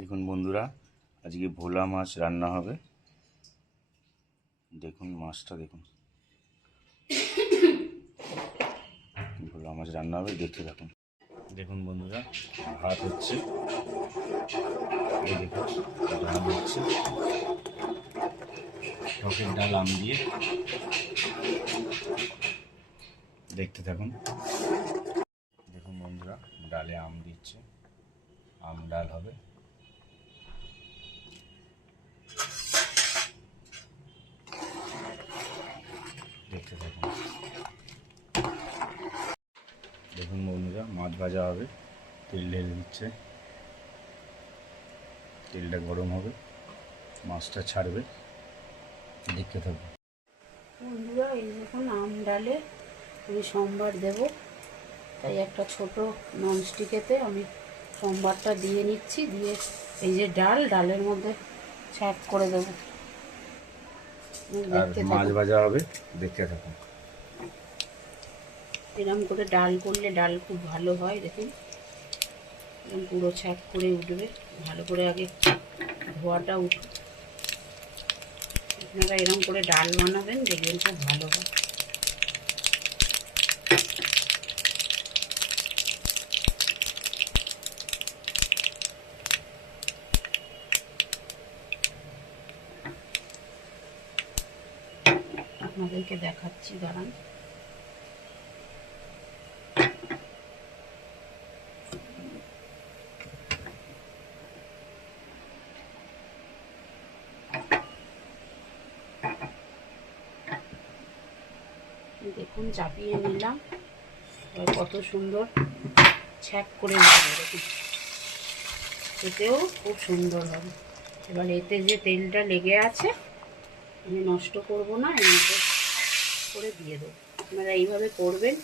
দেখুন বন্ধুরা, আজকে ভোলা মাছ রান্না হবে। দেখুন মাছটা দেখুন, ভোলা মাছ রান্না হবে, দেখতে থাকুন। দেখুন বন্ধুরা, ভাত হচ্ছে, এই দেখুন ডাল হচ্ছে, টকের ডাল আম দিয়ে, দেখতে থাকুন। দেখুন বন্ধুরা, ডালে আম দিচ্ছে, আম ডাল হবে। দেখতে থাকুন। দেখুন বন্ধুরা, মাছ ভাজা হবে, তেল ঢেলে দিচ্ছে, তেলটা গরম হবে, মাছটা ছাড়বে, দেখতে থাকুন। বন্ধুরা, এই দেখুন আম ডালে আমি সোমবার দেব, তাই একটা ছোট ননস্টিকেতে আমি সোমবারটা দিয়ে নিচ্ছি, দিয়ে এই যে ডালের মধ্যে ছ্যাঁক করে দেবো। আর মাছ ভাজা হবে, দেখতে থাকুন। এরকম করে ডাল করলে ডাল খুব ভালো হয়। দেখুন এরকম পুরো ছ্যাঁক করে উঠবে, ভালো করে আগে ধোয়াটা উঠুক। আপনারা এরকম করে ডাল বানাবেন, দেখবেন খুব ভালো হয়। আপনাদেরকে দেখাচ্ছি, দাঁড়ান। দেখুন চাপিয়ে নিলাম, কত সুন্দর ছ্যাঁক করে নিলাম। দেখুন এতেও খুব সুন্দর হবে। এবার এতে যে তেলটা লেগে আছে আমি নষ্ট করব না, এমনিতে করে দিয়ে দেবো। আপনারা এইভাবে করবেন,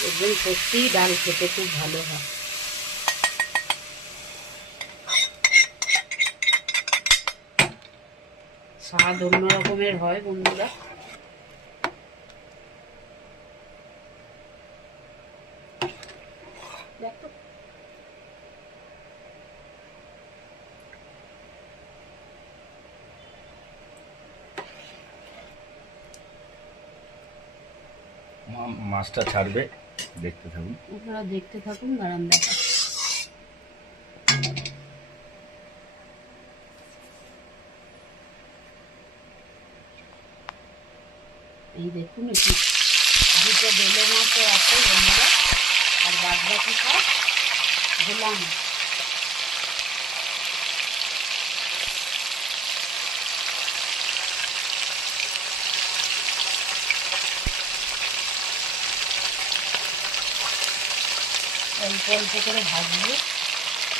দেখবেন সত্যিই ডাল খেতে খুব ভালো হয়। স্বাদ অন্য রকমের হয় বন্ধুরা। দেখো মাছটা ছাড়বে, দেখতে থাকুন। আপনারা দেখতে থাকুন, দাঁড়ান দেখা। এই দেখুন একটু দুটো বেলে মাছও আছে বন্ধুরা, আর বাদ বাকি সব ভোলা মাছ। অল্প অল্প করে ভাজবো,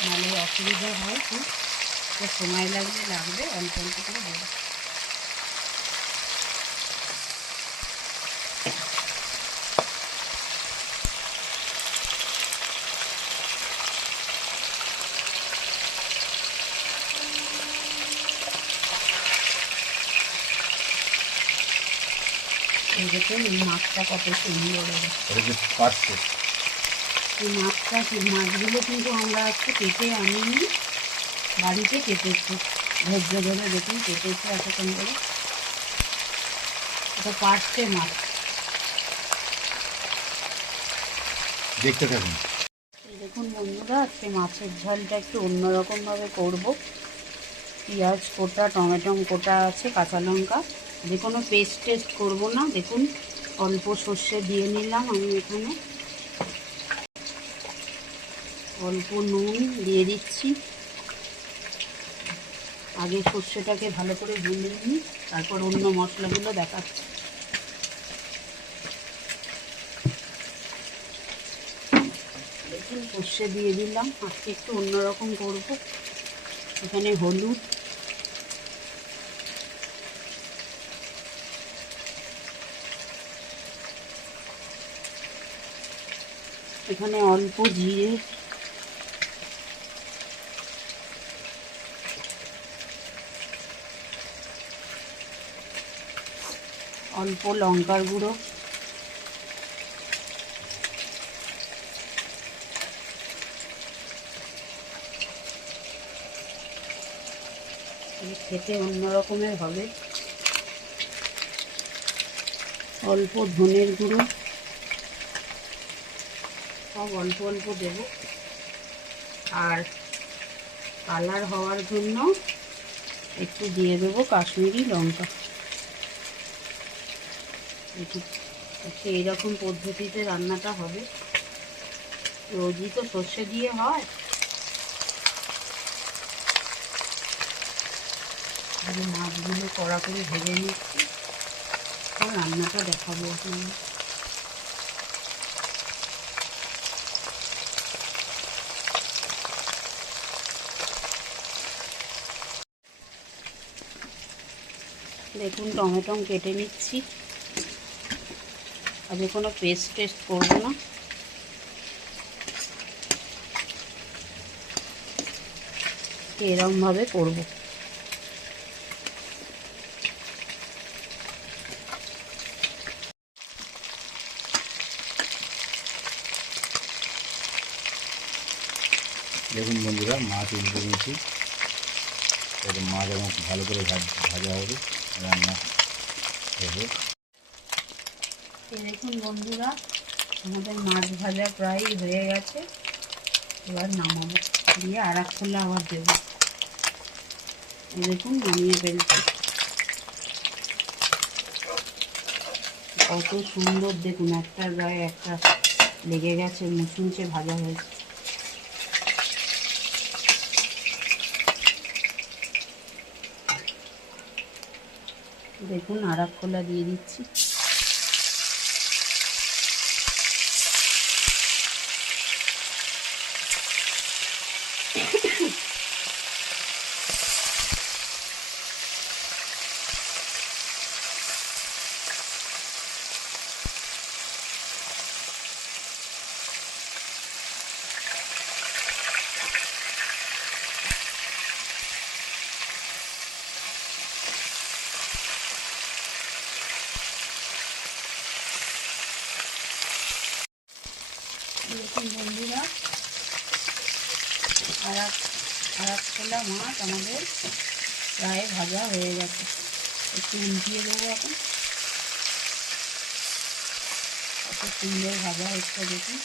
নাহলে অসুবিধা হয়, খুব সময় লাগবে, অল্প অল্প করে দেবো। এই দেখুন এই মাছটা কত সুন্দর হবে। এই মাছগুলো কিন্তু আমরা আজকে কেটে আনিনি, বাড়িতে কেটেছি, ধৈর্য ধরে দেখুন কেটেছে এতক্ষণ করে। এটা পার্সে মাছ, দেখতে থাকুন। দেখুন বন্ধুরা, আজকে মাছের ঝালটা একটু অন্যরকমভাবে করব। পেঁয়াজ কোটা, টমেটো কোটা আছে, কাঁচা লঙ্কা, যে কোনো পেস্ট করবো না। দেখুন অল্প সর্ষে দিয়ে নিলাম আমি এখানে, অল্প নুন দিয়ে দিচ্ছি। আগে সর্ষেটাকে ভালো করে ভুনে নিই, তারপর অন্য মশলাগুলো দেখাচ্ছি। দেখুন সর্ষে দিয়ে দিলাম, আজকে একটু অন্যরকম করব। এখানে হলুদ, এখানে অল্প জিরে, অল্প লঙ্কার গুঁড়ো, খেতে অন্য রকমের হবে। অল্প ধনের গুঁড়ো, সব অল্প অল্প দেব। আর কালার হওয়ার জন্য একটু দিয়ে দেবো কাশ্মীরি লঙ্কা। এইরকম পদ্ধতিতে রান্নাটা হবে। রোজই তো সর্ষে দিয়ে হয়। মাছগুলো কড়া করে ভেজে নিচ্ছি, আর রান্নাটা দেখাবো আপনাদের। দেখুন টমেটো কেটে নিচ্ছি। আজকে কোনো পেস্ট করবো না। এরমভাবে করব। দেখুন বন্ধুরা, মাছ উল্টে নিয়েছি। মাছ এবং ভালো করে ভাজা হবে, রান্না হবে। দেখুন বন্ধুরা, আমাদের মাছ ভাজা প্রায় হয়ে গেছে। এবার নামাবো, দিয়ে আর এক খোলা আবার দেবো। দেখুন নামিয়ে ফেলছি। কত সুন্দর দেখুন, একটার গায়ে একটা লেগে গেছে, মুচমুচে ভাজা হয়েছে। দেখুন আর এক খোলা দিয়ে দিচ্ছি। দেখুন বন্ধুরা, আর এক খোলা মাছ আমাদের প্রায় ভাজা হয়ে গেছে। একটু উল্টিয়ে দেবো এখন। কত সুন্দর ভাজা হচ্ছে দেখুন।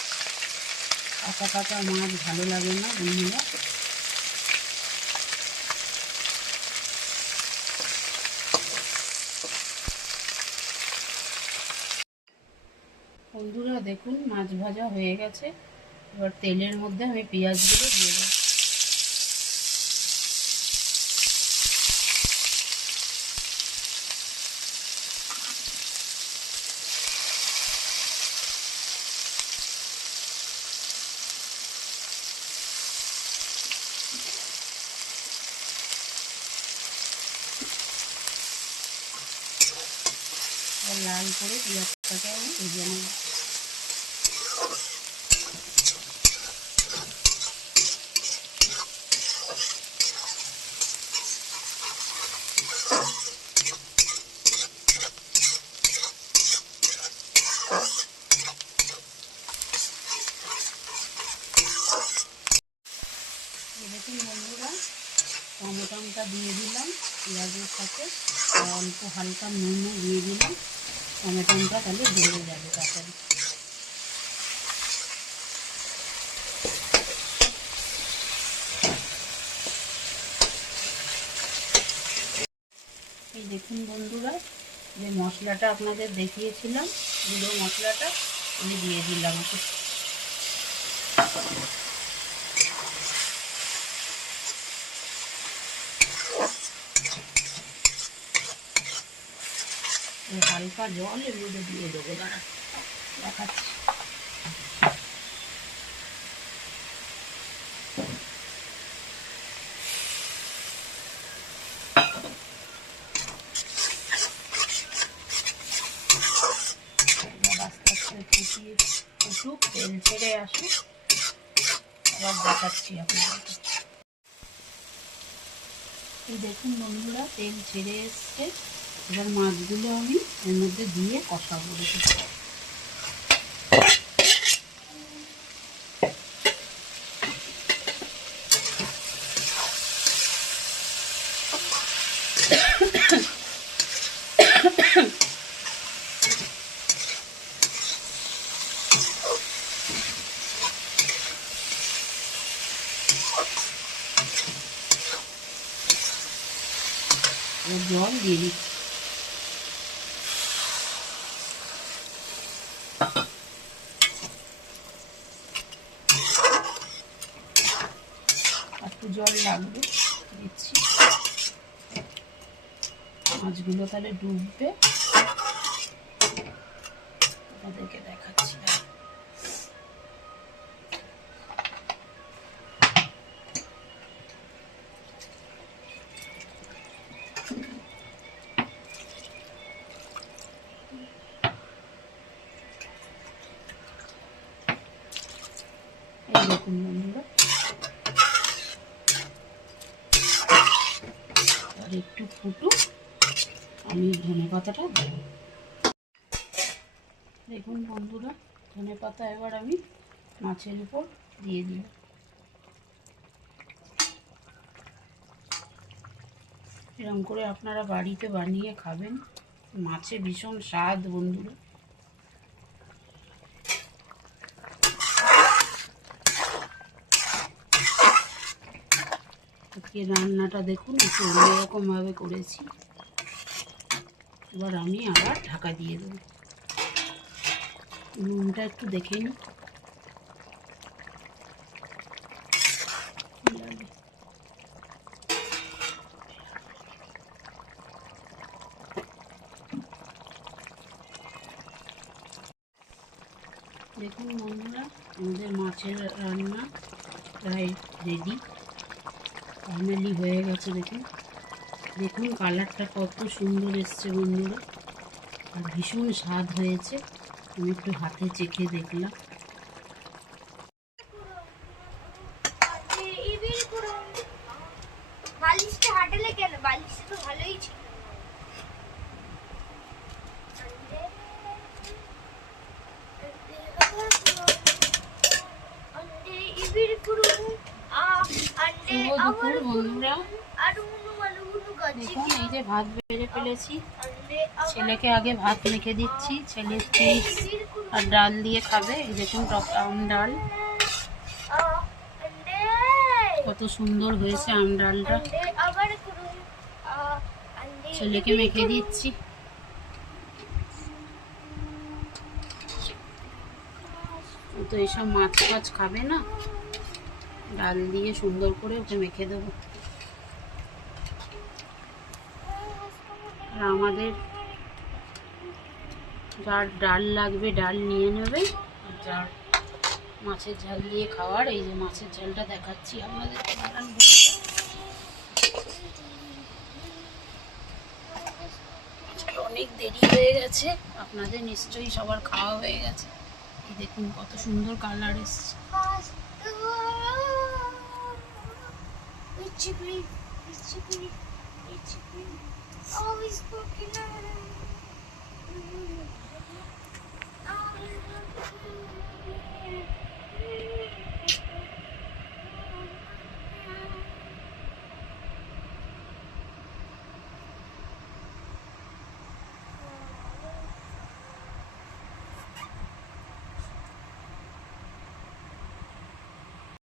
কাঁচা কাঁচা মাছ ভালো লাগে না বন্ধুরা। বন্ধুরা দেখুন মাছ ভাজা হয়ে গেছে। এবার তেলের মধ্যে আমি পেঁয়াজগুলো দিয়ে দেবো। লাল করে পেঁয়াজটাকে আমি ভেজে নেব। দেখুন বন্ধুরা, টমেটোটা দিয়ে দিলাম পেঁয়াজের সাথে, অল্প হালকা নুন দিয়ে দিলাম। টমেটোটা তাহলে ভেজে যাবে তাড়াতাড়ি। এই দেখুন বন্ধুরা, যে মশলাটা আপনাদের দেখিয়েছিলাম, গুঁড়ো মশলাটা আমি দিয়ে দিলাম। হালকা জল এর মধ্যে দিয়ে দেবো, দাঁড়া দেখাচ্ছি। আস্তে আস্তে ফুটুক, তেল ছেড়ে আসুক, আবার দেখাচ্ছি আপনাদেরকে। এই দেখুন বন্ধুরা, তেল ছেড়ে এসছে। এবার মাছগুলো আমি এর মধ্যে দিয়ে কষাবো। এবার জল দিয়ে দিচ্ছি। একটু জল লাগবে, দিচ্ছি। মাছগুলো তাহলে ডুববে, আপনাদেরকে দেখাচ্ছি। এই দেখুন বন্ধুরা, আর একটু ফুটুক, আমি ধনেপাতাটা দেব। দেখুন বন্ধুরা, ধনেপাতা এবার আমি মাছের উপর দিয়ে দিই। এরকম করে আপনারা বাড়িতে বানিয়ে খাবেন, মাছে ভীষণ স্বাদ বন্ধুরা। আজকে রান্নাটা দেখুন একটু অন্যরকম ভাবে করেছি। এবার আমি আবার ঢাকা দিয়ে দেবো। নুনটা একটু দেখে নিই। দেখুন বন্ধুরা, আমাদের মাছের রান্না প্রায় রেডি, ফাইনালি হয়ে গেছে। দেখুন দেখুন কালারটা কত সুন্দর এসছে বন্ধুরা, আর ভীষণ স্বাদ হয়েছে। আমি একটু হাতে চেখে দেখলাম। বালিশটা হাঁটালে কেন? বালিশটা তো ভালোই ছিল। শুভ দুপুর বন্ধুরা, দেখুন এই যে ভাত বেড়ে ফেলেছি। ছেলেকে আগে ভাত মেখে দিচ্ছি, ছেলে চিপস আর ডাল দিয়ে খাবে। এই দেখুন টক আম ডাল, কত সুন্দর হয়েছে আম ডালটা। ছেলেকে মেখে দিচ্ছি। ও তো এইসব মাছ ফাছ খাবে না, ডাল দিয়ে সুন্দর করে ওকে মেখে দেবো। আর আমাদের যার ডাল লাগবে ডাল নিয়ে নেবে, আর যার মাছের ঝাল দিয়ে খাওয়ার, এই যে মাছের ঝালটা দেখাচ্ছি আপনাদের। আজকে অনেক দেরি হয়ে গেছে, আপনাদের নিশ্চয়ই সবার খাওয়া হয়ে গেছে। এই দেখুন কত সুন্দর কালার এসছে।